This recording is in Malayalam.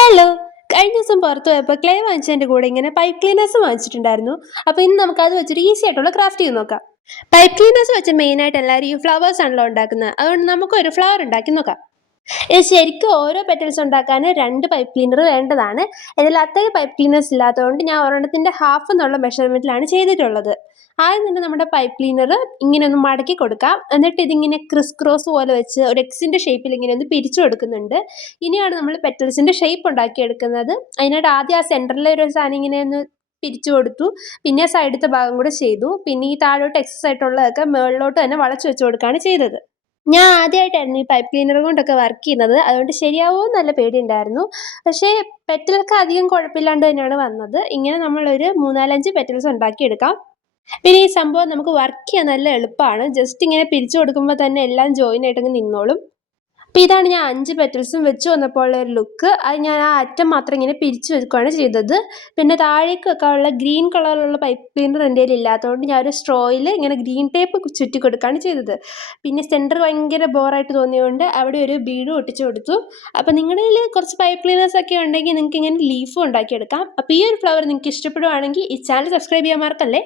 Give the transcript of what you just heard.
ഹലോ. കഴിഞ്ഞ ദിവസം പുറത്ത് പോയപ്പോൾ ക്ലേ വാങ്ങിച്ചതിൻ്റെ കൂടെ ഇങ്ങനെ പൈപ്പ് ക്ലീനേഴ്സ് വാങ്ങിച്ചിട്ടുണ്ടായിരുന്നു. അപ്പോൾ ഇന്ന് നമുക്ക് അത് വെച്ചൊരു ഈസി ആയിട്ടുള്ള ക്രാഫ്റ്റ് ചെയ്ത് നോക്കാം. പൈപ്പ് ക്ലീനേഴ്സ് വെച്ച് മെയിനായിട്ട് എല്ലാവരും ഈ ഫ്ലവേഴ്സ് ആണല്ലോ ഉണ്ടാക്കുന്നത്. അതുകൊണ്ട് നമുക്കൊരു ഫ്ലവർ ഉണ്ടാക്കി നോക്കാം. ഇത് ശരിക്കും ഓരോ പെറ്റൽസ് ഉണ്ടാക്കാൻ 2 പൈപ്പ് ക്ലീനർ വേണ്ടതാണ്. ഇതിൽ അത്രയും പൈപ്പ് ക്ലീനേഴ്സ് ഇല്ലാത്തതുകൊണ്ട് ഞാൻ ഒരെണ്ണത്തിൻ്റെ ഹാഫ് എന്നുള്ള മെഷർമെൻറ്റിലാണ് ചെയ്തിട്ടുള്ളത്. ആദ്യം തന്നെ നമ്മുടെ പൈപ്പ് ക്ലീനർ ഇങ്ങനെ ഒന്ന് മടക്കി കൊടുക്കാം. എന്നിട്ട് ഇതിങ്ങനെ ക്രിസ് ക്രോസ് പോലെ വെച്ച് ഒരു എക്സിൻ്റെ ഷേപ്പിൽ ഇങ്ങനെ ഒന്ന് പിരിച്ചു കൊടുക്കുന്നുണ്ട്. ഇനിയാണ് നമ്മൾ പെറ്റൽസിൻ്റെ ഷേപ്പ് ഉണ്ടാക്കിയെടുക്കുന്നത്. അതിനായിട്ട് ആദ്യം ആ സെൻറ്ററിലെ ഒരു സാധനം ഇങ്ങനെ ഒന്ന് പിരിച്ചു കൊടുത്തു. പിന്നെ സൈഡത്തെ ഭാഗം കൂടെ ചെയ്തു. പിന്നെ ഈ താഴോട്ട് എക്സസ് ആയിട്ടുള്ളതൊക്കെ മുകളിലോട്ട് തന്നെ വളച്ച് വെച്ച് കൊടുക്കുകയാണ് ചെയ്തത്. ഞാൻ ആദ്യമായിട്ടായിരുന്നു ഈ പൈപ്പ് ക്ലീനർ കൊണ്ടൊക്കെ വർക്ക് ചെയ്യുന്നത്. അതുകൊണ്ട് ശരിയാവുമോ എന്ന് നല്ല പേടിയുണ്ടായിരുന്നു. പക്ഷേ പെറ്റലൊക്കെ അധികം കുഴപ്പമില്ലാണ്ട് തന്നെയാണ് വന്നത്. ഇങ്ങനെ നമ്മളൊരു 3, 4, 5 പെറ്റൽസ് ഉണ്ടാക്കിയെടുക്കാം. പിന്നെ ഈ സംഭവം നമുക്ക് വർക്ക് ചെയ്യാൻ നല്ല എളുപ്പമാണ്. ജസ്റ്റ് ഇങ്ങനെ പിരിച്ചു കൊടുക്കുമ്പോൾ തന്നെ എല്ലാം ജോയിൻ ആയിട്ടങ്ങ് നിന്നോളും. അപ്പോൾ ഇതാണ് ഞാൻ 5 പെറ്റൽസും വെച്ച് വന്നപ്പോൾ ഉള്ള ഒരു ലുക്ക്. അത് ഞാൻ ആ അറ്റം മാത്രം ഇങ്ങനെ പിരിച്ചു വെക്കുകയാണ് ചെയ്തത്. പിന്നെ താഴേക്ക് വെക്കാനുള്ള ഗ്രീൻ കളറിലുള്ള പൈപ്പ് ക്ലീനർ എൻ്റെ കയ്യിൽ ഇല്ലാത്തതുകൊണ്ട് ഞാനൊരു സ്ട്രോയിൽ ഇങ്ങനെ ഗ്രീൻ ടേപ്പ് ചുറ്റി കൊടുക്കുകയാണ് ചെയ്തത്. പിന്നെ സെൻറ്റർ ഭയങ്കര ബോറായിട്ട് തോന്നിയതുകൊണ്ട് അവിടെ ഒരു ബീഡും ഒട്ടിച്ചു കൊടുത്തു. അപ്പോൾ നിങ്ങളുടെ കയ്യിൽ കുറച്ച് പൈപ്പ് ക്ലീനേഴ്സ് ഒക്കെ ഉണ്ടെങ്കിൽ നിങ്ങൾക്ക് ഇങ്ങനെ ലീഫും ഉണ്ടാക്കിയെടുക്കാം. അപ്പോൾ ഈ ഒരു ഫ്ലവർ നിങ്ങൾക്ക് ഇഷ്ടപ്പെടുവാണെങ്കിൽ ഈ ചാനൽ സബ്സ്ക്രൈബ് ചെയ്യാൻ മറക്കല്ലേ.